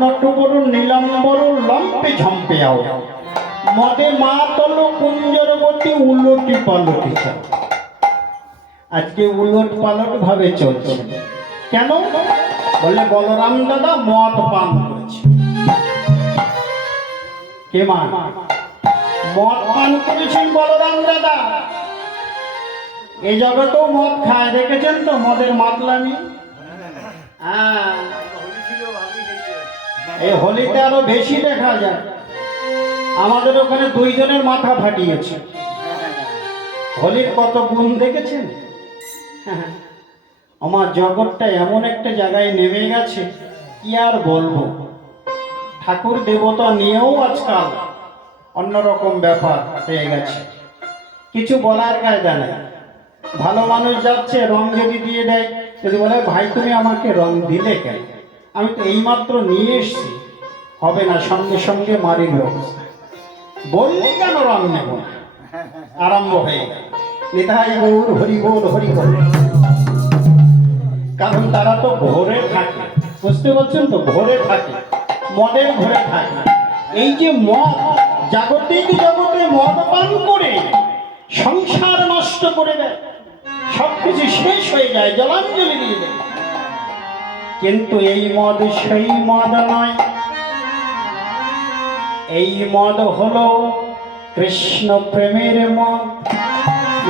নটবরু নীলাম্বরু লম্পে ঝম্পে আও মদে মা তল কুঞ্জরবতী উলটি পালটি চাও। আজকে উলট পালট ভাবে চলছে কেন? বলে বলরাম দাদা মদ পান করেছে। কে মা? মদ পান করেছেন বলরাম দাদা। এই জগতেও মদ খায়, দেখেছেন তো মদের মাতলামি। হ্যাঁ, এই হোলিতে আরো বেশি দেখা যায়। আমাদের ওখানে দুইজনের মাথা ফাটিয়েছে। হোলির কত গুণ দেখেছেন? আমার জগৎটা এমন একটা জায়গায় নেমে গেছে, কি আর বলবো। ঠাকুর দেবতা নিয়েও আজকাল অন্যরকম ব্যাপার হয়ে গেছে, কিছু বলার কায়দা নেই। ভালো মানুষ যাচ্ছে, রং যদি দিয়ে দেয়, যদি বলে ভাই তুমি আমাকে রং দিলে কেন, আমি তো এইমাত্র নিয়ে এসছি, হবে না, সঙ্গে সঙ্গে মারির ব্যবস্থা। বললি কেন রং নেব না, আরম্ভ হয়ে গেল। নিতাই গৌর হরি বল হরি বল। কারণ তারা তো ঘরে থাকে, বুঝতে পারছেন তো, ঘরে থাকে, মদের ঘরে থাকে। এই যে মদ, জাগতিক জগতে মদ পান করে সংসার নষ্ট করে দেয়, সবকিছু শেষ হয়ে যায়, জলাঞ্জলি দিয়ে দেয়। কিন্তু এই মদ সেই মদ নয়। এই মদ হলো কৃষ্ণ প্রেমের মদ।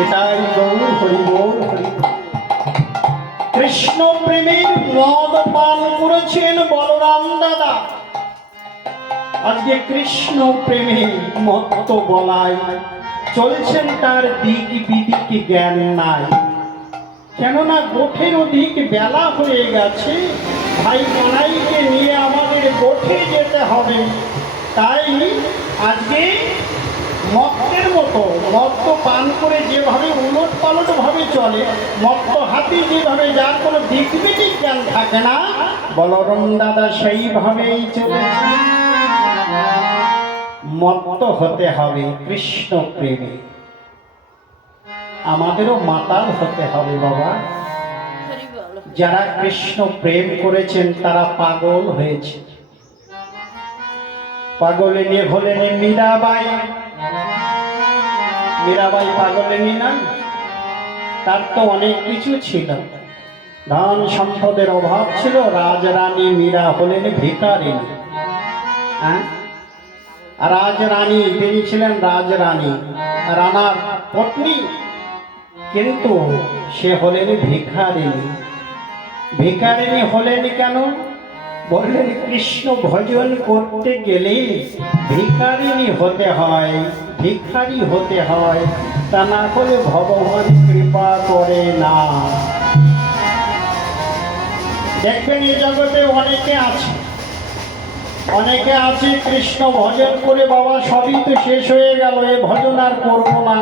এটাই গৌর হরি বল হরি বল। কৃষ্ণ প্রেমের মদ পান করেছেন বলরাম দাদা। আজকে কৃষ্ণ প্রেমে মত্ত বলায় চলছেন, তার দিক বিদিক জ্ঞান নাই। কেননা গোঠের অধিক বেলা হয়ে গেছে, ভাই কানাইকে নিয়ে আমাদের গোঠে যেতে হবে। তাই আজকে মত্তের মতো মত্ত পান করে যেভাবে উলট পালট ভাবে চলে, মত্ত হাতি যেভাবে, যার কোনো দিক বিদিক জ্ঞান থাকে না, বলরাম দাদা সেইভাবেই চলেছে। মত্ত হতে হবে কৃষ্ণ প্রেমে, আমাদেরও মাতাল হতে হবে বাবা। যারা কৃষ্ণ প্রেম করেছেন তারা পাগল হয়েছে। পাগলিনী হলেন মীরাবাই। মীরাবাই পাগলিনী না, তার তো অনেক কিছু ছিল, ধন সম্পদের অভাব ছিল। রাজরানী মীরা হলেন ভিখারিনী। হ্যাঁ, রাজরানী, তিনি ছিলেন রাজরানী, রানার পত্নী, কিন্তু সে হলেন ভিখারিনী। ভিখারিনী হলেন কেন? বললেন কৃষ্ণ ভজন করতে গেলে ভিখারিনী হতে হয়, ভিখারি হতে হয়, তা না হলে ভগবান কৃপা করে না। দেখবেন এই জগতে অনেকে আছে, অনেকে আছে কৃষ্ণ ভজন করে বাবা সবই তো শেষ হয়ে গেল, এ ভজন আর করবো না,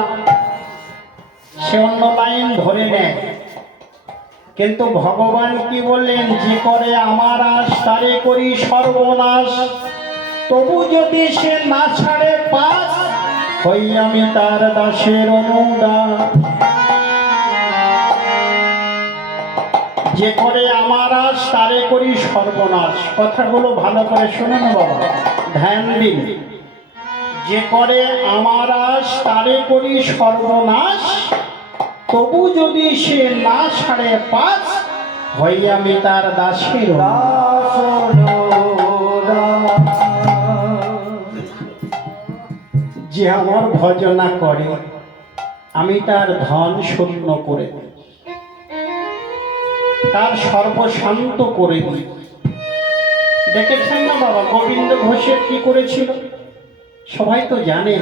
সে অন্য লাইন ধরে নেয়। কিন্তু ভগবান কি বললেন? যে করে আমার আশ তারে করি সর্বনাশ, তবু যদি সে না ছাড়ে পাশ, হই আমি তার দাসের অনুদাস। যে করে আমার আশ তারে করি সর্বনাশ। কথাগুলো ভালো করে শুনুন বাবা, ধ্যান দিন। যে করে আমার আশ তারে করি সর্বনাশ, তবু যদি সে না ছাড়ে পাশ, হই আমি তার দাসের দাস। যে আমার ভজনা করে আমি তার ধন শূন্য করে দিই, তার সর্বশান্ত করে দিই। দেখেছেন না বাবা গোবিন্দ ঘোষের কি করেছিল? সবাই তো জানে।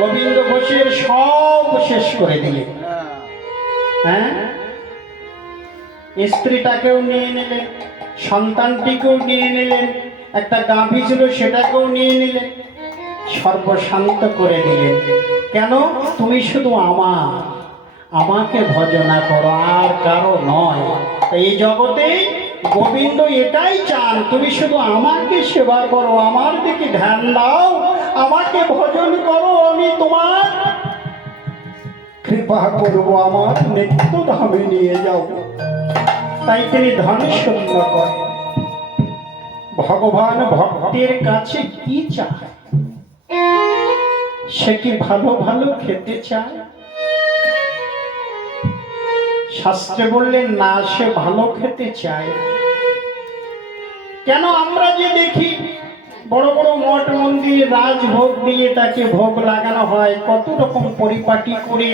গোবিন্দ ঘোষের সব শেষ করে দিলে। হ্যাঁ, স্ত্রীটাকেও নিয়ে নিলেন, সন্তানটিকেও নিয়ে নিলেন, একটা গাভী ছিল সেটাকেও নিয়ে নিলেন, সর্বশান্ত করে দিলেন। কেন? তুমি শুধু আমাকে ভজনা করো, আর কারো নয়। এই জগতে গোবিন্দ এটাই চান, তুমি শুধু আমাকে সেবা করো, আমার দিকে ধ্যান দাও, আমাকে ভজন করো, আমি তোমার কৃপা করবো, আমার নিত্য ধামে নিয়ে যাও। তাই তিনি ধন শূন্য করেন। ভগবান ভক্তের কাছে কি চায়? সে কি ভালো ভালো খেতে চায়? শাস্ত্রে বললেন না, সে ভালো খেতে চায়। কেন আমরা যে দেখি বড় বড় মঠ মন্দির রাজভোগ দিয়ে তাকে ভোগ লাগানো হয়, কত রকম পরিপাটি করে